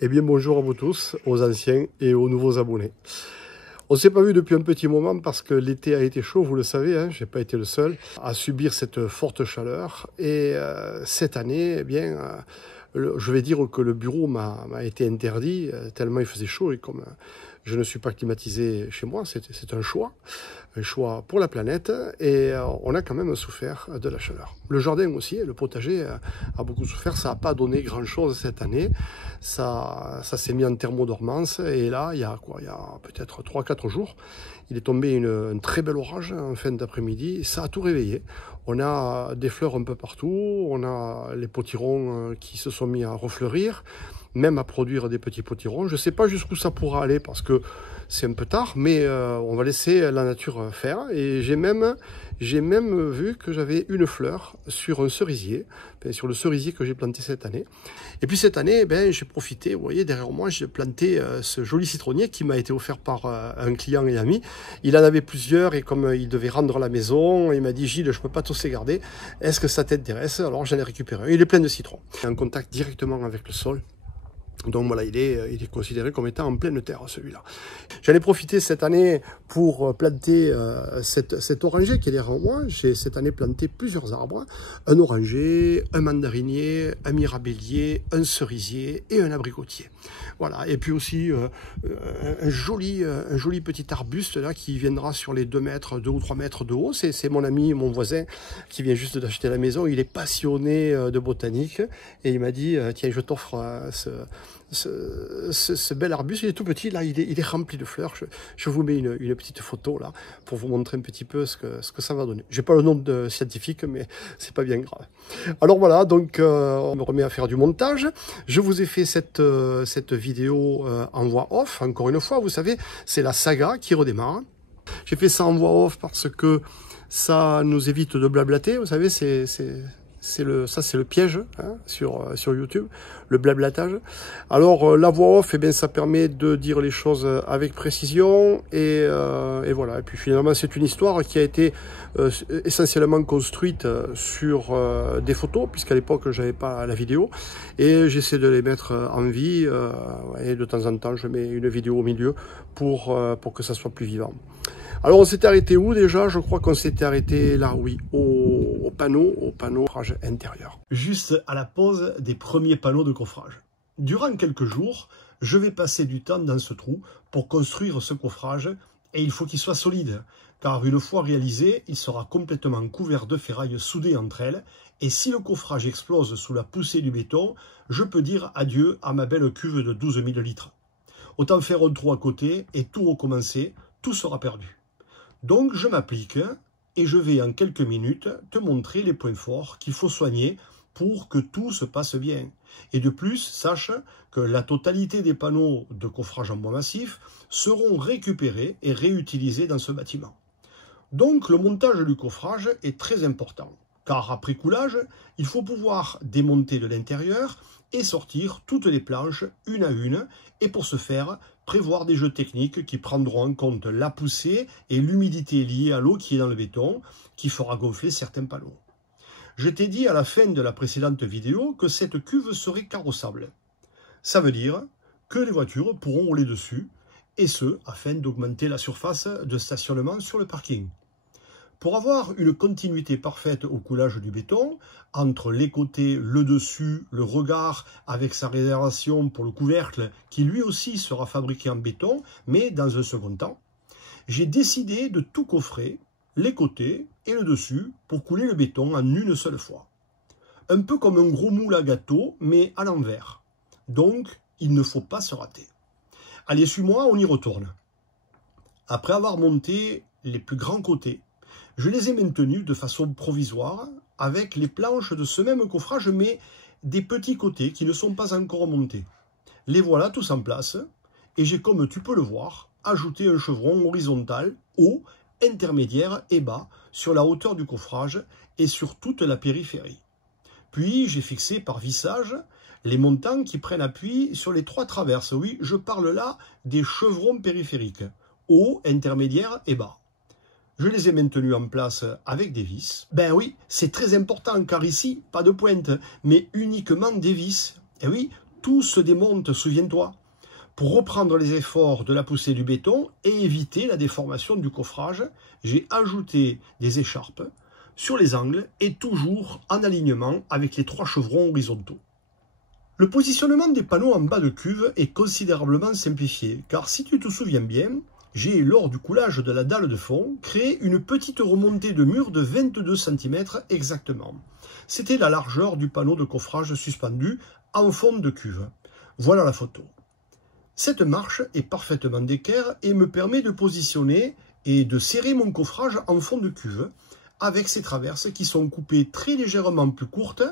Eh bien bonjour à vous tous, aux anciens et aux nouveaux abonnés. On ne s'est pas vu depuis un petit moment parce que l'été a été chaud, vous le savez, hein, je n'ai pas été le seul à subir cette forte chaleur. Et cette année, eh bien, je vais dire que le bureau m'a été interdit tellement il faisait chaud et comme je ne suis pas climatisé chez moi, c'est un choix pour la planète et on a quand même souffert de la chaleur. Le jardin aussi, le potager a beaucoup souffert, ça n'a pas donné grand-chose cette année, ça s'est mis en thermodormance et là, il y a peut-être 3-4 jours, il est tombé un très bel orage en fin d'après-midi, ça a tout réveillé. On a des fleurs un peu partout, on a les potirons qui se sont mis à refleurir, même à produire des petits potirons. Je ne sais pas jusqu'où ça pourra aller parce que c'est un peu tard, mais on va laisser la nature faire. Et j'ai même vu que j'avais une fleur sur un cerisier, sur le cerisier que j'ai planté cette année. Et puis cette année, j'ai profité, vous voyez, derrière moi, j'ai planté ce joli citronnier qui m'a été offert par un client et ami. Il en avait plusieurs et comme il devait rendre la maison, il m'a dit « Gilles, je ne peux pas tous les garder. Est-ce que ça t'intéresse ?» Alors j'en ai récupéré un. Il est plein de citron. En contact directement avec le sol. Donc voilà, il est considéré comme étant en pleine terre, celui-là. J'en ai profité cette année pour planter cet oranger qui est derrière moi. J'ai cette année planté plusieurs arbres. Un oranger, un mandarinier, un mirabellier, un cerisier et un abricotier. Voilà, et puis aussi un joli petit arbuste là qui viendra sur les 2 ou 3 mètres de haut. C'est mon ami, mon voisin qui vient juste d'acheter la maison. Il est passionné de botanique et il m'a dit tiens, je t'offre ce bel arbuste, il est tout petit, là, il est rempli de fleurs. Je vous mets une petite photo là pour vous montrer un petit peu ce que ça va donner. J'ai pas le nom de scientifique, mais c'est pas bien grave. Alors voilà, donc on me remet à faire du montage. Je vous ai fait cette vidéo en voix off. Encore une fois, vous savez, c'est la saga qui redémarre. J'ai fait ça en voix off parce que ça nous évite de blablater. Vous savez, c'est le piège hein, sur YouTube, le blablatage. Alors la voix off, eh bien, ça permet de dire les choses avec précision et voilà. Et puis finalement, c'est une histoire qui a été essentiellement construite sur des photos, puisqu'à l'époque, j'avais pas la vidéo. Et j'essaie de les mettre en vie et de temps en temps, je mets une vidéo au milieu pour que ça soit plus vivant. Alors on s'était arrêté où déjà? Je crois qu'on s'était arrêté là, oui, au panneau coffrage intérieur. Juste à la pose des premiers panneaux de coffrage. Durant quelques jours, je vais passer du temps dans ce trou pour construire ce coffrage et il faut qu'il soit solide, car une fois réalisé, il sera complètement couvert de ferrailles soudées entre elles et si le coffrage explose sous la poussée du béton, je peux dire adieu à ma belle cuve de 12 000 litres. Autant faire un trou à côté et tout recommencer, tout sera perdu. Donc je m'applique et je vais en quelques minutes te montrer les points forts qu'il faut soigner pour que tout se passe bien. Et de plus, sache que la totalité des panneaux de coffrage en bois massif seront récupérés et réutilisés dans ce bâtiment. Donc le montage du coffrage est très important, car après coulage, il faut pouvoir démonter de l'intérieur et sortir toutes les planches une à une, et pour ce faire, prévoir des jeux techniques qui prendront en compte la poussée et l'humidité liée à l'eau qui est dans le béton, qui fera gonfler certains panneaux. Je t'ai dit à la fin de la précédente vidéo que cette cuve serait carrossable. Ça veut dire que les voitures pourront rouler dessus, et ce, afin d'augmenter la surface de stationnement sur le parking. Pour avoir une continuité parfaite au coulage du béton, entre les côtés, le dessus, le regard, avec sa réservation pour le couvercle, qui lui aussi sera fabriqué en béton, mais dans un second temps, j'ai décidé de tout coffrer, les côtés et le dessus, pour couler le béton en une seule fois. Un peu comme un gros moule à gâteau, mais à l'envers. Donc, il ne faut pas se rater. Allez, suis-moi, on y retourne. Après avoir monté les plus grands côtés, je les ai maintenus de façon provisoire avec les planches de ce même coffrage, mais des petits côtés qui ne sont pas encore montés. Les voilà tous en place et j'ai, comme tu peux le voir, ajouté un chevron horizontal, haut, intermédiaire et bas sur la hauteur du coffrage et sur toute la périphérie. Puis j'ai fixé par vissage les montants qui prennent appui sur les 3 traverses. Oui, je parle là des chevrons périphériques, haut, intermédiaire et bas. Je les ai maintenus en place avec des vis. Ben oui, c'est très important car ici, pas de pointe, mais uniquement des vis. Et oui, tout se démonte, souviens-toi, pour reprendre les efforts de la poussée du béton et éviter la déformation du coffrage. J'ai ajouté des écharpes sur les angles et toujours en alignement avec les 3 chevrons horizontaux. Le positionnement des panneaux en bas de cuve est considérablement simplifié, car si tu te souviens bien, j'ai, lors du coulage de la dalle de fond, créé une petite remontée de mur de 22 cm exactement. C'était la largeur du panneau de coffrage suspendu en fond de cuve. Voilà la photo. Cette marche est parfaitement d'équerre et me permet de positionner et de serrer mon coffrage en fond de cuve avec ces traverses qui sont coupées très légèrement plus courtes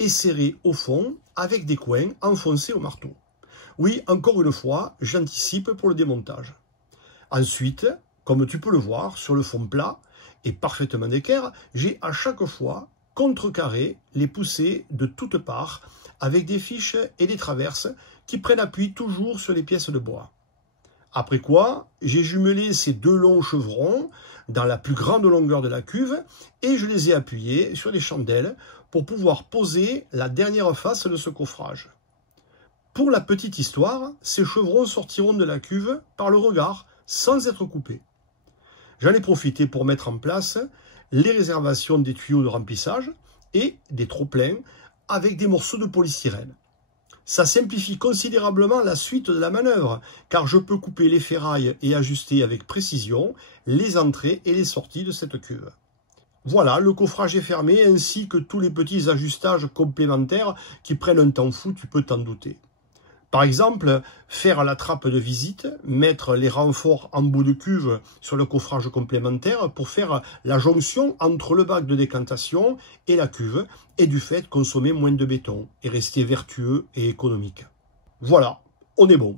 et serrées au fond avec des coins enfoncés au marteau. Oui, encore une fois, j'anticipe pour le démontage. Ensuite, comme tu peux le voir sur le fond plat et parfaitement d'équerre, j'ai à chaque fois contrecarré les poussées de toutes parts avec des fiches et des traverses qui prennent appui toujours sur les pièces de bois. Après quoi, j'ai jumelé ces 2 longs chevrons dans la plus grande longueur de la cuve et je les ai appuyés sur des chandelles pour pouvoir poser la dernière face de ce coffrage. Pour la petite histoire, ces chevrons sortiront de la cuve par le regard sans être coupés. J'en ai profité pour mettre en place les réservations des tuyaux de remplissage et des trop-pleins avec des morceaux de polystyrène. Ça simplifie considérablement la suite de la manœuvre, car je peux couper les ferrailles et ajuster avec précision les entrées et les sorties de cette cuve. Voilà, le coffrage est fermé, ainsi que tous les petits ajustages complémentaires qui prennent un temps fou, tu peux t'en douter. Par exemple, faire la trappe de visite, mettre les renforts en bout de cuve sur le coffrage complémentaire pour faire la jonction entre le bac de décantation et la cuve, et du fait consommer moins de béton et rester vertueux et économique. Voilà, on est bon.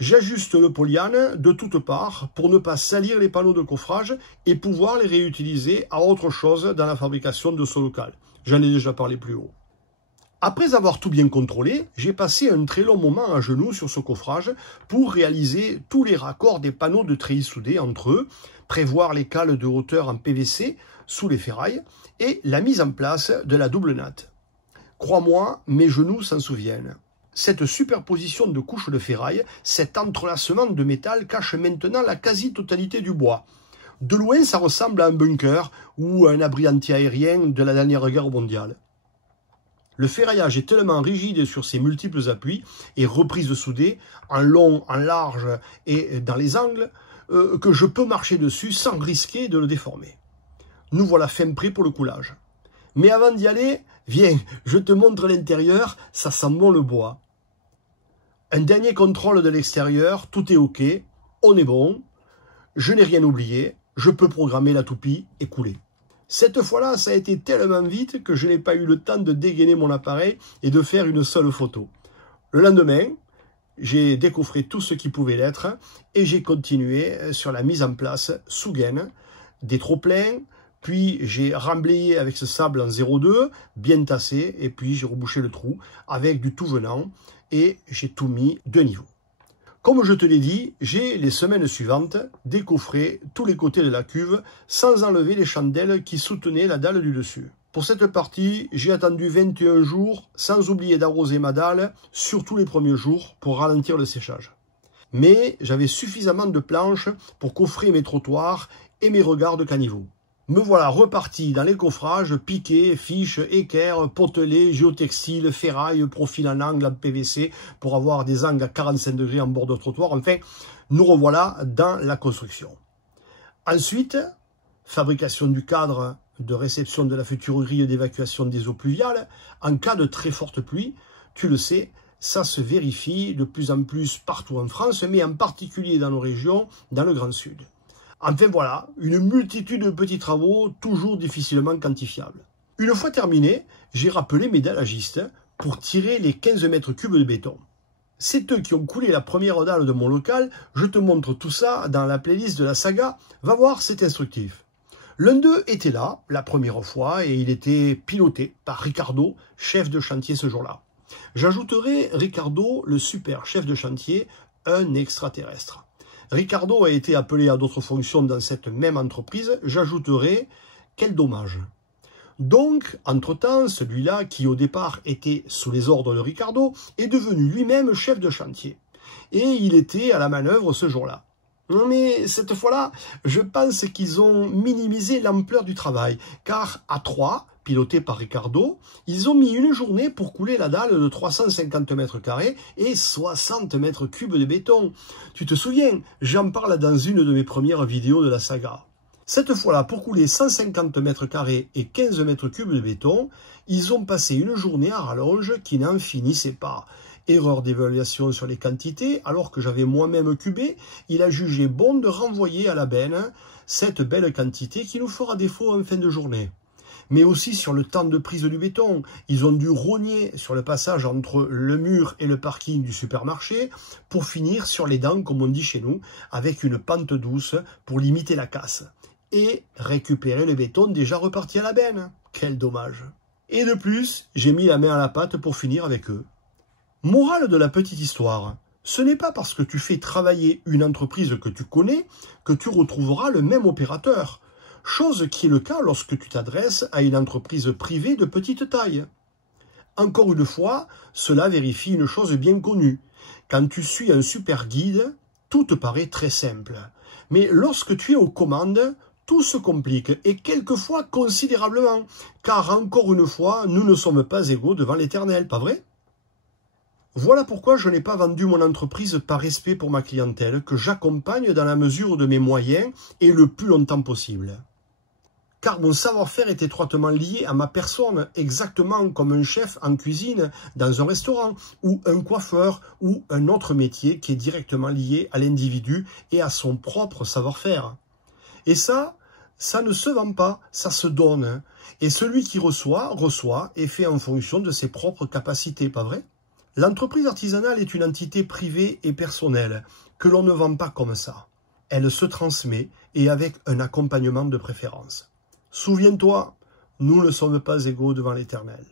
J'ajuste le polyane de toutes parts pour ne pas salir les panneaux de coffrage et pouvoir les réutiliser à autre chose dans la fabrication de ce local. J'en ai déjà parlé plus haut. Après avoir tout bien contrôlé, j'ai passé un très long moment à genoux sur ce coffrage pour réaliser tous les raccords des panneaux de treillis soudés entre eux, prévoir les cales de hauteur en PVC sous les ferrailles et la mise en place de la double natte. Crois-moi, mes genoux s'en souviennent. Cette superposition de couches de ferraille, cet entrelacement de métal cache maintenant la quasi-totalité du bois. De loin, ça ressemble à un bunker ou à un abri anti-aérien de la dernière guerre mondiale. Le ferraillage est tellement rigide sur ses multiples appuis et reprises soudées, en long, en large et dans les angles, que je peux marcher dessus sans risquer de le déformer. Nous voilà fin prêts pour le coulage. Mais avant d'y aller, viens, je te montre l'intérieur, ça sent bon le bois. Un dernier contrôle de l'extérieur, tout est ok, on est bon, je n'ai rien oublié, je peux programmer la toupie et couler. Cette fois-là, ça a été tellement vite que je n'ai pas eu le temps de dégainer mon appareil et de faire une seule photo. Le lendemain, j'ai décoffré tout ce qui pouvait l'être et j'ai continué sur la mise en place sous gaine des trop-pleins, puis j'ai remblayé avec ce sable en 0,2, bien tassé, et puis j'ai rebouché le trou avec du tout venant et j'ai tout mis de niveau. Comme je te l'ai dit, j'ai les semaines suivantes décoffré tous les côtés de la cuve sans enlever les chandelles qui soutenaient la dalle du dessus. Pour cette partie, j'ai attendu 21 jours sans oublier d'arroser ma dalle, surtout les premiers jours, pour ralentir le séchage. Mais j'avais suffisamment de planches pour coffrer mes trottoirs et mes regards de caniveau. Me voilà reparti dans les coffrages, piquets, fiches, équerres, potelets, géotextiles, ferrailles, profil en angle en PVC pour avoir des angles à 45 degrés en bord de trottoir. Enfin, nous revoilà dans la construction. Ensuite, fabrication du cadre de réception de la future grille d'évacuation des eaux pluviales. En cas de très forte pluie, tu le sais, ça se vérifie de plus en plus partout en France, mais en particulier dans nos régions, dans le Grand Sud. Enfin voilà, une multitude de petits travaux, toujours difficilement quantifiables. Une fois terminé, j'ai rappelé mes dallagistes pour tirer les 15 mètres cubes de béton. C'est eux qui ont coulé la première dalle de mon local, je te montre tout ça dans la playlist de la saga, va voir, c'est instructif. L'un d'eux était là, la première fois, et il était piloté par Ricardo, chef de chantier ce jour-là. J'ajouterai Ricardo, le super chef de chantier, un extraterrestre. Ricardo a été appelé à d'autres fonctions dans cette même entreprise, j'ajouterai, quel dommage. Donc, entre-temps, celui-là, qui au départ était sous les ordres de Ricardo, est devenu lui-même chef de chantier. Et il était à la manœuvre ce jour-là. Mais cette fois-là, je pense qu'ils ont minimisé l'ampleur du travail, car à 3, pilotés par Ricardo, ils ont mis une journée pour couler la dalle de 350 mètres carrés et 60 mètres cubes de béton. Tu te souviens, j'en parle dans une de mes premières vidéos de la saga. Cette fois-là, pour couler 150 mètres carrés et 15 mètres cubes de béton, ils ont passé une journée à rallonge qui n'en finissait pas. Erreur d'évaluation sur les quantités, alors que j'avais moi-même cubé, il a jugé bon de renvoyer à la benne cette belle quantité qui nous fera défaut en fin de journée. Mais aussi sur le temps de prise du béton, ils ont dû rogner sur le passage entre le mur et le parking du supermarché pour finir sur les dents, comme on dit chez nous, avec une pente douce pour limiter la casse. Et récupérer le béton déjà reparti à la benne. Quel dommage. Et de plus, j'ai mis la main à la pâte pour finir avec eux. Morale de la petite histoire, ce n'est pas parce que tu fais travailler une entreprise que tu connais que tu retrouveras le même opérateur, chose qui est le cas lorsque tu t'adresses à une entreprise privée de petite taille. Encore une fois, cela vérifie une chose bien connue. Quand tu suis un super guide, tout te paraît très simple. Mais lorsque tu es aux commandes, tout se complique, et quelquefois considérablement, car encore une fois, nous ne sommes pas égaux devant l'Éternel, pas vrai ? Voilà pourquoi je n'ai pas vendu mon entreprise par respect pour ma clientèle, que j'accompagne dans la mesure de mes moyens et le plus longtemps possible. Car mon savoir-faire est étroitement lié à ma personne, exactement comme un chef en cuisine dans un restaurant, ou un coiffeur, ou un autre métier qui est directement lié à l'individu et à son propre savoir-faire. Et ça ne se vend pas, ça se donne. Et celui qui reçoit, reçoit et fait en fonction de ses propres capacités, pas vrai ? L'entreprise artisanale est une entité privée et personnelle, que l'on ne vend pas comme ça. Elle se transmet et avec un accompagnement de préférence. Souviens-toi, nous ne sommes pas égaux devant l'Éternel.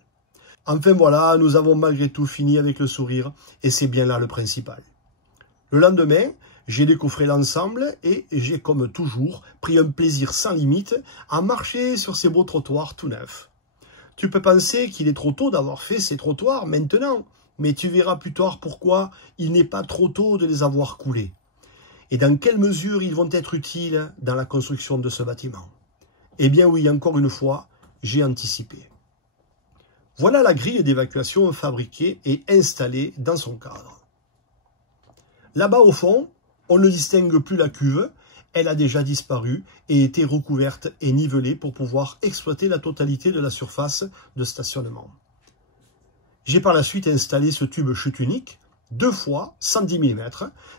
Enfin voilà, nous avons malgré tout fini avec le sourire, et c'est bien là le principal. Le lendemain, j'ai décoffré l'ensemble et j'ai comme toujours pris un plaisir sans limite à marcher sur ces beaux trottoirs tout neufs. Tu peux penser qu'il est trop tôt d'avoir fait ces trottoirs maintenant, mais tu verras plus tard pourquoi il n'est pas trop tôt de les avoir coulés. Et dans quelle mesure ils vont être utiles dans la construction de ce bâtiment. Eh bien oui, encore une fois, j'ai anticipé. Voilà la grille d'évacuation fabriquée et installée dans son cadre. Là-bas au fond, on ne distingue plus la cuve, elle a déjà disparu et été recouverte et nivelée pour pouvoir exploiter la totalité de la surface de stationnement. J'ai par la suite installé ce tube chute unique, 2 fois 110 mm.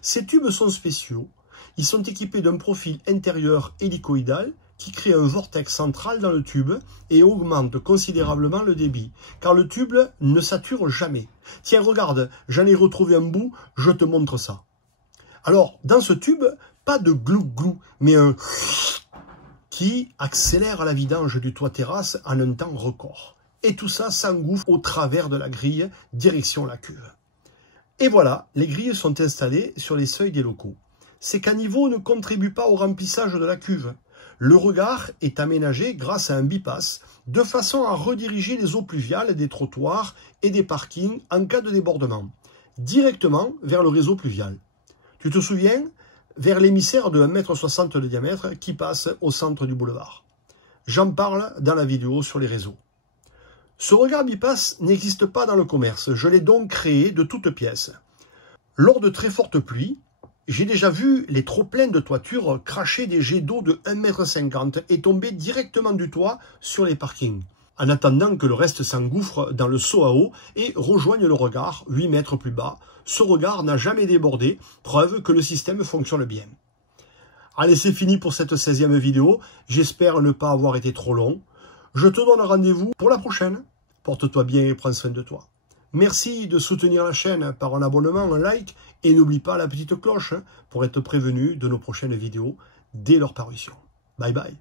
Ces tubes sont spéciaux. Ils sont équipés d'un profil intérieur hélicoïdal qui crée un vortex central dans le tube et augmente considérablement le débit, car le tube ne sature jamais. Tiens, regarde, j'en ai retrouvé un bout, je te montre ça. Alors, dans ce tube, pas de glou-glou, mais un qui accélère la vidange du toit terrasse en un temps record. Et tout ça s'engouffre au travers de la grille, direction la cuve. Et voilà, les grilles sont installées sur les seuils des locaux. Ces caniveaux ne contribuent pas au remplissage de la cuve. Le regard est aménagé grâce à un bypass, de façon à rediriger les eaux pluviales des trottoirs et des parkings en cas de débordement, directement vers le réseau pluvial. Tu te souviens ? Vers l'émissaire de 1,60 m de diamètre qui passe au centre du boulevard. J'en parle dans la vidéo sur les réseaux. Ce regard bypass n'existe pas dans le commerce, je l'ai donc créé de toutes pièces. Lors de très fortes pluies, j'ai déjà vu les trop-pleins de toiture cracher des jets d'eau de 1,50 m et tomber directement du toit sur les parkings, en attendant que le reste s'engouffre dans le seau à eau et rejoigne le regard 8 mètres plus bas. Ce regard n'a jamais débordé, preuve que le système fonctionne bien. Allez, c'est fini pour cette 16e vidéo, j'espère ne pas avoir été trop long. Je te donne rendez-vous pour la prochaine. Porte-toi bien et prends soin de toi. Merci de soutenir la chaîne par un abonnement, un like et n'oublie pas la petite cloche pour être prévenu de nos prochaines vidéos dès leur parution. Bye bye.